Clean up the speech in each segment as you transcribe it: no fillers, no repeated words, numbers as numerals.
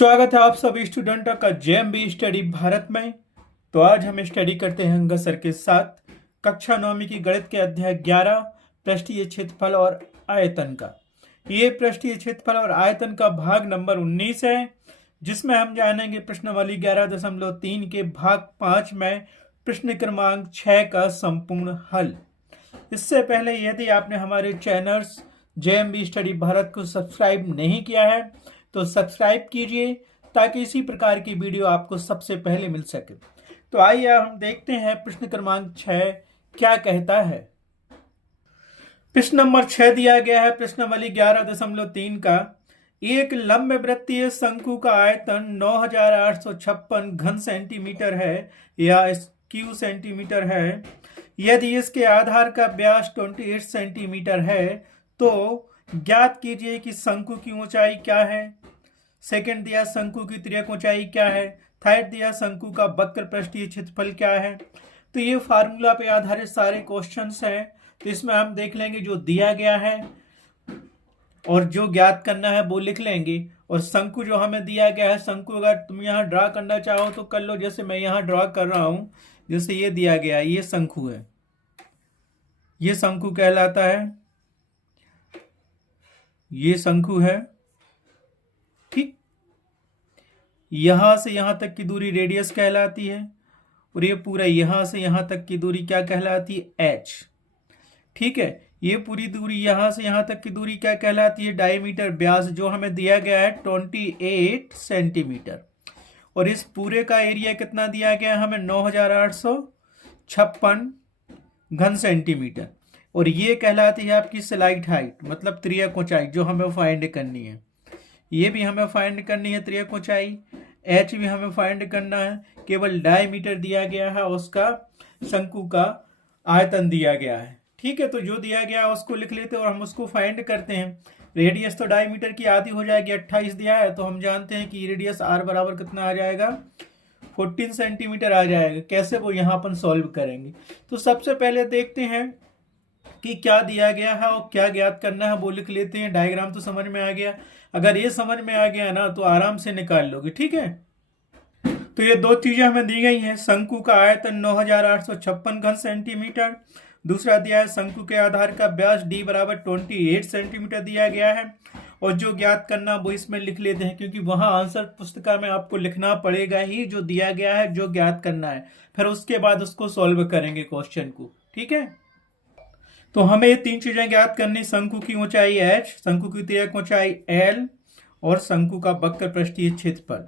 स्वागत है आप सभी स्टूडेंटों का जेएमबी स्टडी भारत में। तो आज हम स्टडी करते हैं अंगद सर के साथ कक्षा 9वीं की गणित के अध्याय 11 पृष्ठीय क्षेत्रफल और आयतन का। ये पृष्ठीय क्षेत्रफल और आयतन का भाग नंबर 19 है, जिसमें हम जानेंगे प्रश्नावली 11.3 के भाग 5 में प्रश्न क्रमांक 6 का संपूर्ण हल। इससे पहले यदि आपने हमारे चैनल्स जेएमबी स्टडी भारत को सब्सक्राइब नहीं किया है तो सब्सक्राइब कीजिए ताकि इसी प्रकार की वीडियो आपको सबसे पहले मिल सके। तो आइए हम देखते हैं प्रश्न क्रमांक 6 क्या कहता है। प्रश्न नंबर 6 दिया गया है प्रश्नावली 11.3 का। एक लंब वृत्तीय शंकु का आयतन 9856 घन सेंटीमीटर है या क्यू सेंटीमीटर है। यदि इसके आधार का व्यास 28 सेंटीमीटर है तो ज्ञात कीजिए कि शंकु की ऊंचाई क्या है। सेकंड दिया शंकु की तिर्यक ऊंचाई क्या है। थर्ड दिया शंकु का वक्र पृष्ठीय क्षेत्रफल क्या है। तो ये फार्मूला पे आधारित सारे क्वेश्चंस हैं। तो इसमें हम देख लेंगे जो दिया गया है और जो ज्ञात करना है वो लिख लेंगे। और शंकु जो हमें दिया गया है, शंकु अगर तुम यहाँ ड्रा करना चाहो तो कर लो, जैसे मैं यहाँ ड्रा कर रहा हूं। जैसे ये दिया गया है, ये शंकु है, ये शंकु कहलाता है, ये शंकु है। ठीक, यहां से यहां तक की दूरी रेडियस कहलाती है और ये पूरा यहां से यहां तक की दूरी क्या कहलाती है, एच। ठीक है, ये पूरी दूरी यहां से यहां तक की दूरी क्या कहलाती है, डायमीटर, व्यास जो हमें दिया गया है 28 सेंटीमीटर। और इस पूरे का एरिया कितना दिया गया है हमें, 9856 घन सेंटीमीटर। और ये कहलाती है आपकी स्लाइड हाइट, मतलब त्रियक ऊंचाई जो हमें फाइंड करनी है। ये भी हमें फाइंड करनी है त्रियक ऊंचाई, एच भी हमें फाइंड करना है। केवल डायमीटर दिया गया है, उसका शंकु का आयतन दिया गया है। ठीक है, तो जो दिया गया है उसको लिख लेते हैं और हम उसको फाइंड करते हैं। रेडियस तो डायमीटर की आधी हो जाएगी, 28 दिया है, तो हम जानते हैं कि रेडियस आर बराबर कितना आ जाएगा, 14 सेंटीमीटर आ जाएगा। कैसे, वो यहाँ अपन सॉल्व करेंगे। तो सबसे पहले देखते हैं कि क्या दिया गया है और क्या ज्ञात करना है, वो लिख लेते हैं। डायग्राम तो समझ में आ गया, अगर ये समझ में आ गया ना तो आराम से निकाल लोगे। ठीक है, तो ये दो चीजें हमें दी गई हैं। शंकु का आयतन 9856 घन सेंटीमीटर, दूसरा दिया है शंकु के आधार का व्यास d बराबर 28 सेंटीमीटर दिया गया है। और जो ज्ञात करना वो इसमें लिख लेते हैं, क्योंकि वहां आंसर पुस्तिका में आपको लिखना पड़ेगा ही जो दिया गया है, जो ज्ञात करना है, फिर उसके बाद उसको सॉल्व करेंगे क्वेश्चन को। ठीक है, तो हमें ये तीन चीजें ज्ञात करनी, शंकु की ऊंचाई h, शंकु की तिर्यक ऊंचाई l और शंकु का वक्र पृष्ठीय क्षेत्रफल।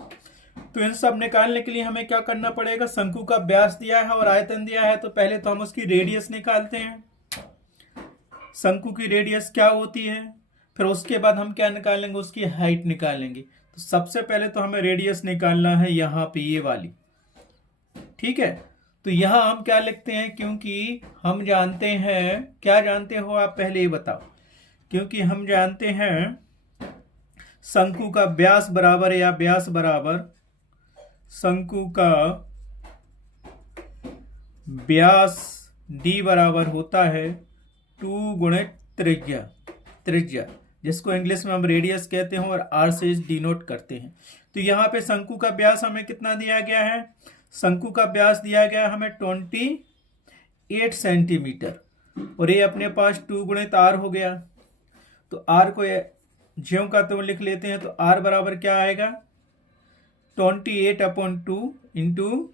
तो इन सब निकालने के लिए हमें क्या करना पड़ेगा, शंकु का व्यास दिया है और आयतन दिया है, तो पहले तो हम उसकी रेडियस निकालते हैं। शंकु की रेडियस क्या होती है, फिर उसके बाद हम क्या निकालेंगे, उसकी हाइट निकालेंगे। तो सबसे पहले तो हमें रेडियस निकालना है यहाँ पे, ये वाली। ठीक है, तो यहां हम क्या लिखते हैं, क्योंकि हम जानते हैं, क्या जानते हो आप पहले ये बताओ। क्योंकि हम जानते हैं शंकु का व्यास बराबर, या व्यास बराबर शंकु का व्यास d बराबर होता है 2 गुणित त्रिज्या, त्रिज्या जिसको इंग्लिश में हम रेडियस कहते हैं और r से डिनोट करते हैं। तो यहाँ पे शंकु का व्यास हमें कितना दिया गया है, शंकु का व्यास दिया गया हमें 28 सेंटीमीटर और ये अपने पास 2 गुणित r हो गया। तो r को ज्यों का तो लिख लेते हैं, तो r बराबर क्या आएगा, 28/2 इंटू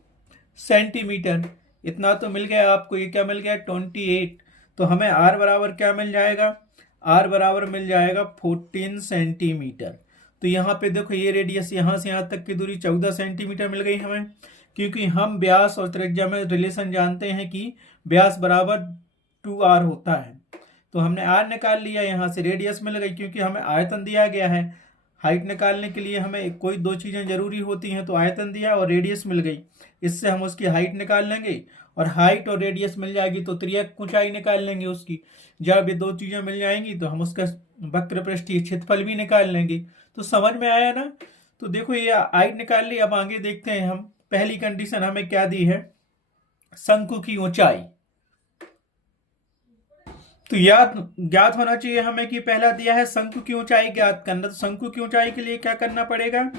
सेंटीमीटर। इतना तो मिल गया आपको, ये क्या मिल गया 28। तो हमें r बराबर क्या मिल जाएगा, r बराबर मिल जाएगा 14 सेंटीमीटर। तो यहाँ पे देखो, ये रेडियस यहाँ से यहाँ तक की दूरी 14 सेंटीमीटर मिल गई हमें, क्योंकि हम व्यास और त्रिज्या में रिलेशन जानते हैं कि व्यास बराबर 2r होता है। तो हमने r निकाल लिया, यहाँ से रेडियस मिल गई, क्योंकि हमें आयतन दिया गया है। हाइट निकालने के लिए हमें कोई दो चीजें जरूरी होती हैं, तो आयतन दिया और रेडियस मिल गई, इससे हम उसकी हाइट निकाल लेंगे। और हाइट और रेडियस मिल जाएगी तो त्रियक ऊंचाई निकाल लेंगे उसकी। जब ये दो चीजें मिल जाएंगी तो हम उसका वक्र पृष्ठीय क्षेत्रफल भी निकाल लेंगे। तो समझ में आया ना। तो देखो ये हाइट निकाल ली, अब आगे देखते हैं हम। पहली कंडीशन हमें क्या दी है, शंकु की ऊंचाई। तो ज्ञात होना चाहिए हमें कि पहला दिया है शंकु की ऊंचाई ज्ञात करना। तो शंकु की ऊंचाई के लिए क्या करना पड़ेगा,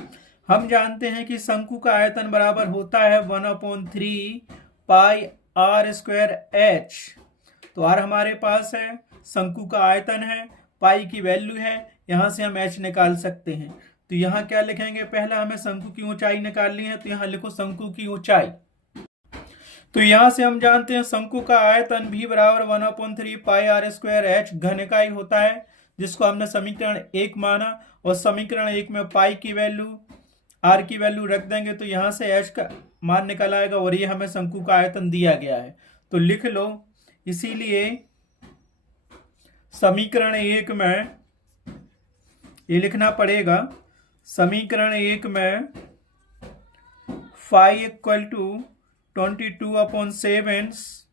हम जानते हैं कि शंकु का आयतन बराबर होता है 1/3 पाई आर स्क्वायर एच। तो आर हमारे पास है, शंकु का आयतन है, पाई की वैल्यू है, यहां से हम एच निकाल सकते हैं। तो यहाँ क्या लिखेंगे, पहला हमें शंकु की ऊंचाई निकालनी है, तो यहाँ लिखो शंकु की ऊंचाई। तो यहां से हम जानते हैं शंकु का आयतन भी बराबर 1/3 पाई आर स्क्वायर एच घन इकाई होता है, जिसको हमने समीकरण 1 माना। और समीकरण 1 में पाई की वैल्यू, आर की वैल्यू रख देंगे तो यहां से एच का मान निकल आएगा, और ये हमें शंकु का आयतन दिया गया है, तो लिख लो। इसीलिए समीकरण 1 में ये लिखना पड़ेगा, समीकरण 1 में फाई इक्वल टू 22/7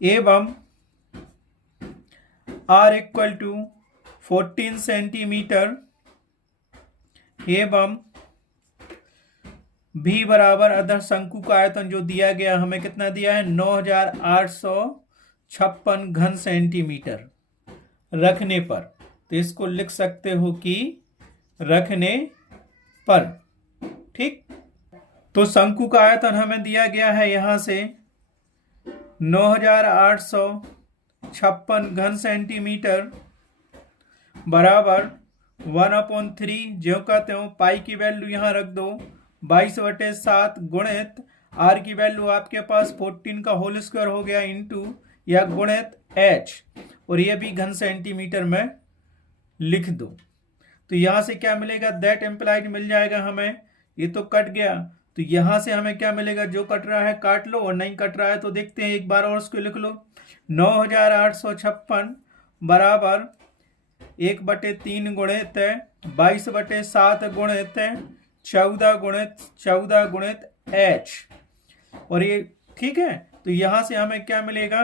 एवं आर इक्वल टू 14 सेंटीमीटर एवं भी बराबर अधर शंकु का आयतन जो दिया गया, हमें कितना दिया है, 9856 घन सेंटीमीटर रखने पर। तो इसको लिख सकते हो कि रखने पर। ठीक, तो शंकु का आयतन हमें दिया गया है यहां से 9856 घन सेंटीमीटर बराबर 1/3 ज्यों का त्यों पाई की वैल्यू यहां रख दो 22/7 गुणित आर की वैल्यू आपके पास 14 का होल स्क्वायर हो गया इंटू या गुणित एच, और ये भी घन सेंटीमीटर में लिख दो। तो यहां से क्या मिलेगा, दैट एम्प्लाइड मिल जाएगा हमें, ये तो कट गया। तो यहां से हमें क्या मिलेगा, जो कट रहा है काट लो, और नहीं कट रहा है तो देखते हैं एक बार और उसको लिख लो। 9856 बराबर 1/3 गुणित 22/7 गुणित 14 गुणित एच, और ये ठीक है। तो यहां से हमें क्या मिलेगा,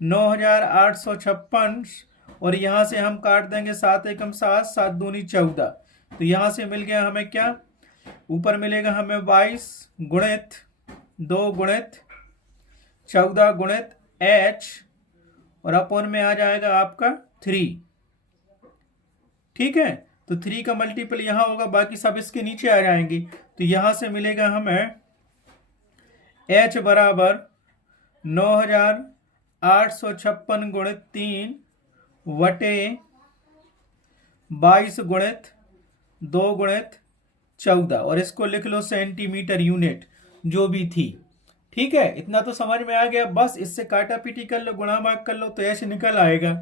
9856, और यहां से हम काट देंगे 7 एकम 7, 7 दूनी 14। तो यहां से मिल गया हमें क्या, ऊपर मिलेगा हमें 22 गुणित 2 गुणित 14 गुणित एच, और अपोन में आ जाएगा आपका 3। ठीक है, तो 3 का मल्टीपल यहां होगा, बाकी सब इसके नीचे आ जाएंगे। तो यहां से मिलेगा हमें एच बराबर 9856 गुणित 3 वटे 22 गुणित 2 गुणित 14, और इसको लिख लो सेंटीमीटर यूनिट जो भी थी। ठीक है, इतना तो समझ में आ गया। बस इससे काटा पीटी कर लो, गुणा भाग कर लो, तो ऐसे निकल आएगा।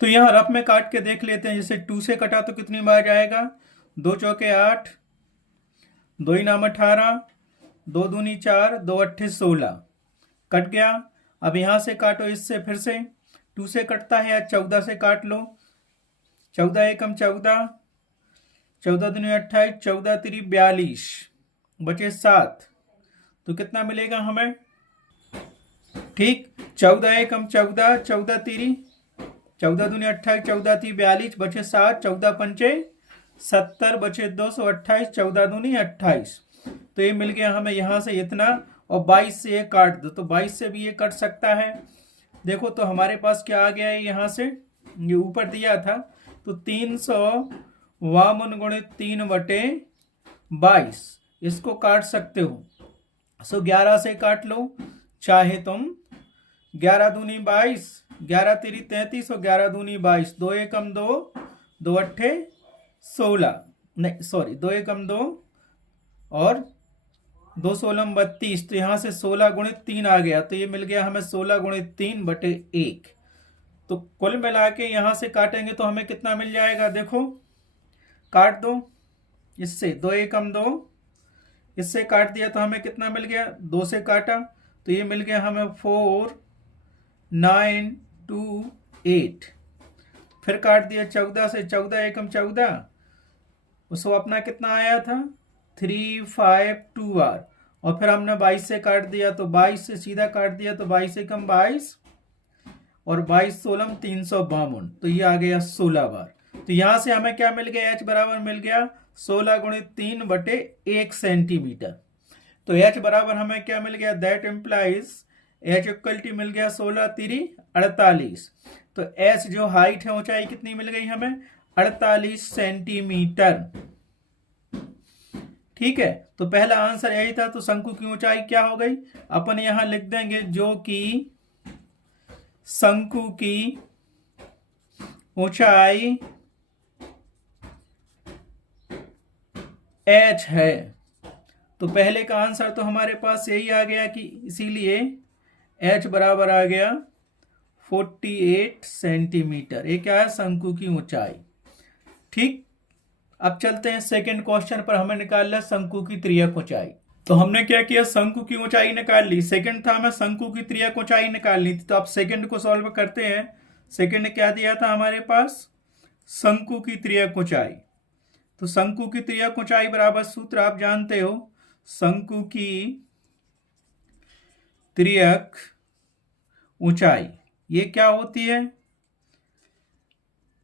तो यहां रफ में काट के देख लेते हैं। जैसे 2 से कटा तो कितनी बार जाएगा, 2 चौके 8, 2 नाम 18, 2 दूनी 4, 2 अट्ठे 16, कट गया। अब यहां से काटो, इससे फिर से 2 से कटता है या 14 से काट लो, 14 एकम 14, 14 दूनी 28, 14 तिरी 42, बचे 7, तो कितना मिलेगा हमें, ठीक, 14 एकम 14, 14 तिरी 14 दूनी 28, 14 ती 42, बचे 7, 14 पंचे 70, बचे 228, 14 दूनी 28। तो ये मिल गया हमें यहां से इतना, और 22 से ये काट दो, तो 22 से भी ये कट सकता है। देखो तो हमारे पास क्या आ गया है, यहां से ये ऊपर दिया था, तो 352 गुणित 3 बटे 22, इसको काट सकते हो। सो 11 से काट लो, चाहे तुम 11 दूनी 22, 11 तिरी 33 और 11 दूनी 22, 2 एकम 2, 2 अट्ठे 16, नहीं सॉरी 2 एकम 2 और 2 16 32। तो यहां से 16 गुणित 3 आ गया, तो ये मिल गया हमें 16 गुणित 3 बटे 1। तो कुल मिला के यहां से काटेंगे तो हमें कितना मिल जाएगा, देखो काट दो, इससे 2 एकम 2, इससे काट दिया तो हमें कितना मिल गया, 2 से काटा तो ये मिल गया हमें 4 9 2 8। फिर काट दिया 14 से, 14 एकम 14, उसको अपना कितना आया था 352R, और फिर हमने 22 से काट दिया, तो 22 से सीधा काट दिया, तो 22 एकम 22 और 22 16 352, तो ये आ गया 16 बार। तो यहां से हमें क्या मिल गया, H बराबर मिल गया 16 गुणित 3 बटे 1 सेंटीमीटर। तो H बराबर हमें क्या मिल गया, that implies H equal to मिल गया 16 3 48। तो H जो हाइट है, ऊंचाई कितनी मिल गई हमें 48 सेंटीमीटर। ठीक है, तो पहला आंसर यही था। तो शंकु की ऊंचाई क्या हो गई, अपन यहां लिख देंगे जो कि शंकु की ऊंचाई h है। तो पहले का आंसर तो हमारे पास यही आ गया कि इसीलिए h बराबर आ गया 48 सेंटीमीटर। ये क्या है, शंकु की ऊंचाई। ठीक, अब चलते हैं सेकंड क्वेश्चन पर। हमें निकालना शंकु की त्रियक ऊंचाई। तो हमने क्या किया, शंकु की ऊंचाई निकाल ली। सेकंड था हमें शंकु की त्रियक ऊंचाई निकालनी थी। तो अब सेकंड को सॉल्व करते हैं। सेकंड ने क्या दिया था हमारे पास, शंकु की त्रियक ऊंचाई। तो शंकु की त्रियक ऊंचाई बराबर सूत्र आप जानते हो, शंकु की त्रियक ऊंचाई ये क्या होती है,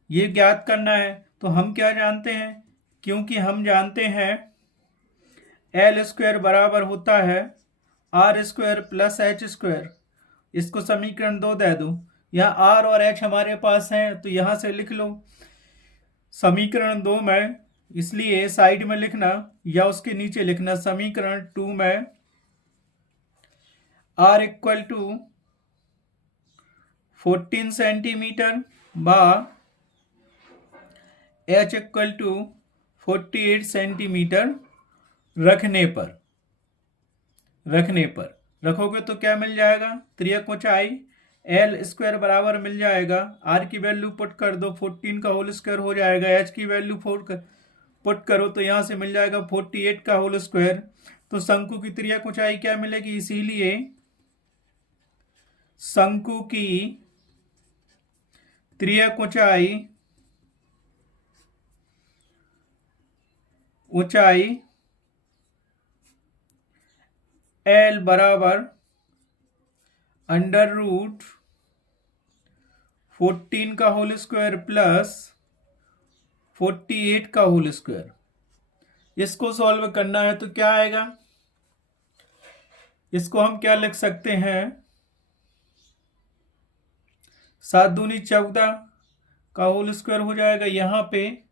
ये ज्ञात करना है। तो हम क्या जानते हैं, क्योंकि हम जानते हैं एल स्क्वायर बराबर होता है R square plus H square. इसको समीकरण 2 दे दो। यहाँ आर और एच हमारे पास हैं, तो यहां से लिख लो समीकरण 2 में, इसलिए साइड में लिखना या उसके नीचे लिखना समीकरण 2 में आर इक्वल टू 14 सेंटीमीटर बा एच इक्वल टू 48 सेंटीमीटर रखने पर रखोगे तो क्या मिल जाएगा, त्रियक ऊंचाई एल स्क्वायर बराबर मिल जाएगा, आर की वैल्यू पुट कर दो 14 का होल स्क्वायर हो जाएगा, एच की वैल्यू पुट करो तो यहां से मिल जाएगा 48 का होल स्क्वायर। तो शंकु की त्रियक ऊंचाई क्या मिलेगी, इसीलिए शंकु की त्रियक ऊंचाई एल बराबर अंडर रूट 14 का होल स्क्वायर प्लस 48 का होल स्क्वायर। इसको सॉल्व करना है तो क्या आएगा, इसको हम क्या लिख सकते हैं, 7 दूनी 14 का होल स्क्वायर हो जाएगा यहां पे।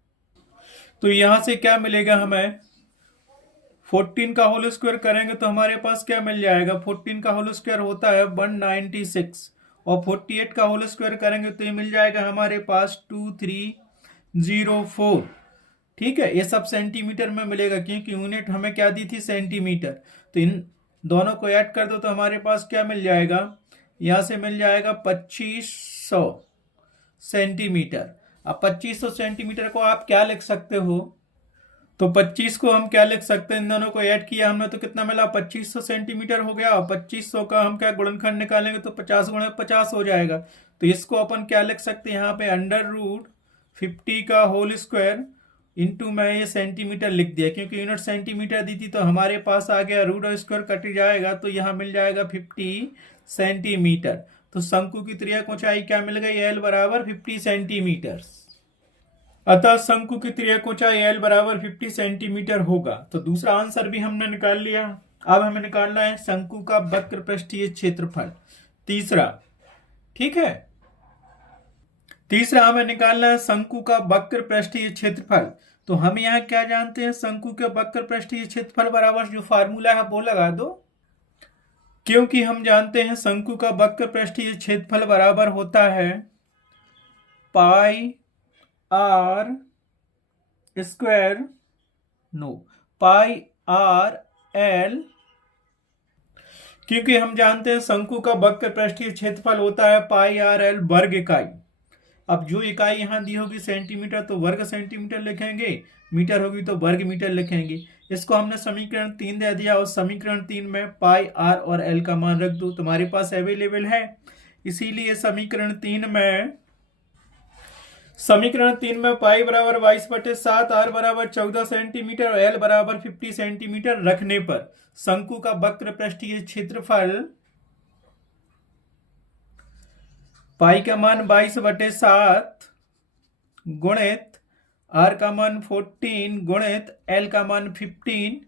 तो यहां से क्या मिलेगा हमें, 14 का होल स्क्वायर करेंगे तो हमारे पास क्या मिल जाएगा, 14 का होल स्क्वायर होता है 196 और 48 का होल स्क्वायर करेंगे तो ये मिल जाएगा हमारे पास 2304। ठीक है, ये सब सेंटीमीटर में मिलेगा क्योंकि यूनिट हमें क्या दी थी, सेंटीमीटर। तो इन दोनों को ऐड कर दो तो हमारे पास क्या मिल जाएगा, यहां से मिल जाएगा 2500 सेंटीमीटर। अब 2500 सेंटीमीटर को आप क्या लिख सकते हो, तो 25 को हम क्या लिख सकते हैं, इन दोनों को ऐड किया हमने तो कितना मिला, 2500 सेंटीमीटर हो गया। और 2500 का हम क्या गुणनखंड निकालेंगे तो 50 गुणे 50 हो जाएगा। तो इसको अपन क्या लिख सकते हैं, यहाँ पे अंडर रूट 50 का होल स्क्वायर इंटू मैं ये सेंटीमीटर लिख दिया क्योंकि यूनिट सेंटीमीटर दी थी। तो हमारे पास आ गया रूट और स्क्वायर कट जाएगा तो यहाँ मिल जाएगा 50 सेंटीमीटर। तो शंकु की त्रियक ऊंचाई क्या मिल गई, एल बराबर 50 सेंटीमीटर। अतः शंकु की त्रियक ऊंचाई एल बराबर 50 सेंटीमीटर होगा। तो दूसरा आंसर भी हमने निकाल लिया। अब हमें निकालना है शंकु का वक्र पृष्ठीय क्षेत्रफल, तीसरा। ठीक है, तीसरा हमें निकालना है शंकु का वक्र पृष्ठीय क्षेत्रफल। तो हम यहाँ क्या जानते हैं, शंकु के वक्र पृष्ठीय क्षेत्रफल बराबर जो फार्मूला है वो लगा दो, क्योंकि हम जानते हैं शंकु का वक्र पृष्ठीय क्षेत्रफल बराबर होता है पाई आर एल, क्योंकि हम जानते हैं शंकु का वक्र पृष्ठीय क्षेत्रफल होता है पाई आर एल वर्ग इकाई। अब जो इकाई यहां दी होगी सेंटीमीटर तो वर्ग सेंटीमीटर लिखेंगे, मीटर होगी तो वर्ग मीटर लिखेंगे। इसको हमने समीकरण 3 दे दिया और समीकरण 3 में पाई आर और एल का मान रख दो, तुम्हारे पास अवेलेबल है। इसीलिए समीकरण 3 में पाई बराबर 22/7, आर बराबर 14 सेंटीमीटर और एल बराबर 50 सेंटीमीटर रखने पर शंकु का वक्र पृष्ठीय क्षेत्रफल पाई का मान 22/7 गुणित आर का मान 14 गुणित एल का मान 15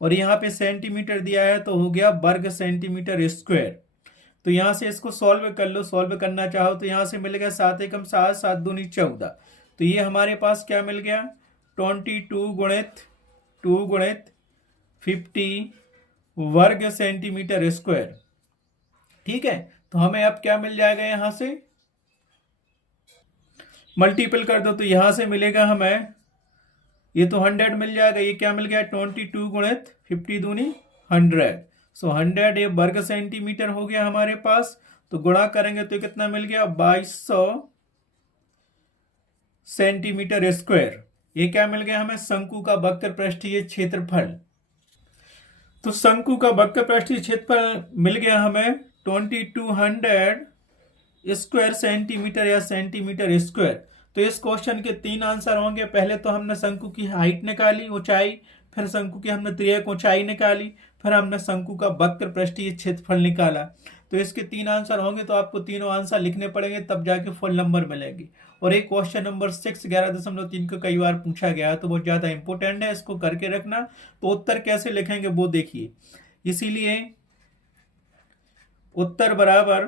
और यहाँ पे सेंटीमीटर दिया है तो हो गया वर्ग सेंटीमीटर स्क्वायर। तो यहां से इसको सॉल्व कर लो, सॉल्व करना चाहो तो यहां से मिलेगा 7 एकम 7, 7 दूनी 14। तो ये हमारे पास क्या मिल गया, 22 गुणित 2 गुणित 50 वर्ग सेंटीमीटर स्क्वायर। ठीक है, तो हमें अब क्या मिल जाएगा, यहां से मल्टीपल कर दो तो यहां से मिलेगा हमें, ये तो 100 मिल जाएगा, ये क्या मिल गया 22 गुणित 50 दूनी 100। सो 100 ये वर्ग सेंटीमीटर हो गया हमारे पास। तो गुणा करेंगे तो कितना मिल गया, 2200 सेंटीमीटर स्क्वायर। ये क्या मिल गया हमें, शंकु का वक्र पृष्ठीय क्षेत्रफल। तो शंकु का वक्र पृष्ठीय क्षेत्रफल मिल गया हमें 2200 स्क्वायर सेंटीमीटर या सेंटीमीटर स्क्वायर। तो इस क्वेश्चन के 3 आंसर होंगे। पहले तो हमने शंकु की हाइट निकाली, ऊंचाई, फिर शंकु की हमने त्रियक ऊंचाई निकाली, फिर हमने शंकु का वक्र पृष्ठीय क्षेत्रफल निकाला। तो इसके 3 आंसर होंगे, तो आपको तीनों आंसर लिखने पड़ेंगे, तब जाके फुल नंबर मिलेगी। और एक क्वेश्चन नंबर 6 11.3 को कई बार पूछा गया है, तो बहुत ज्यादा इंपॉर्टेंट है, इसको करके रखना। तो उत्तर कैसे लिखेंगे वो देखिए। इसीलिए उत्तर बराबर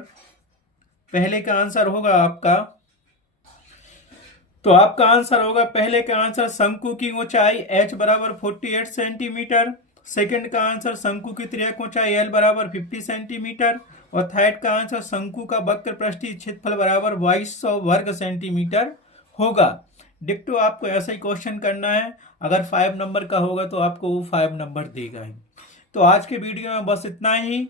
पहले का आंसर होगा आपका, तो आपका आंसर होगा पहले का आंसर शंकु की ऊंचाई h बराबर 48 सेंटीमीटर, सेकंड का आंसर शंकु की त्रियक ऊंचाई l बराबर 50 सेंटीमीटर, और थर्ड का आंसर शंकु का वक्र पृष्ठीय क्षेत्रफल बराबर 2200 वर्ग सेंटीमीटर होगा। डिक्टो आपको ऐसा ही क्वेश्चन करना है, अगर 5 नंबर का होगा तो आपको वो 5 नंबर देगा ही। तो आज के वीडियो में बस इतना ही।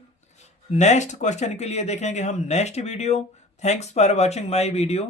नेक्स्ट क्वेश्चन के लिए देखेंगे हम next video. Thanks for watching my video.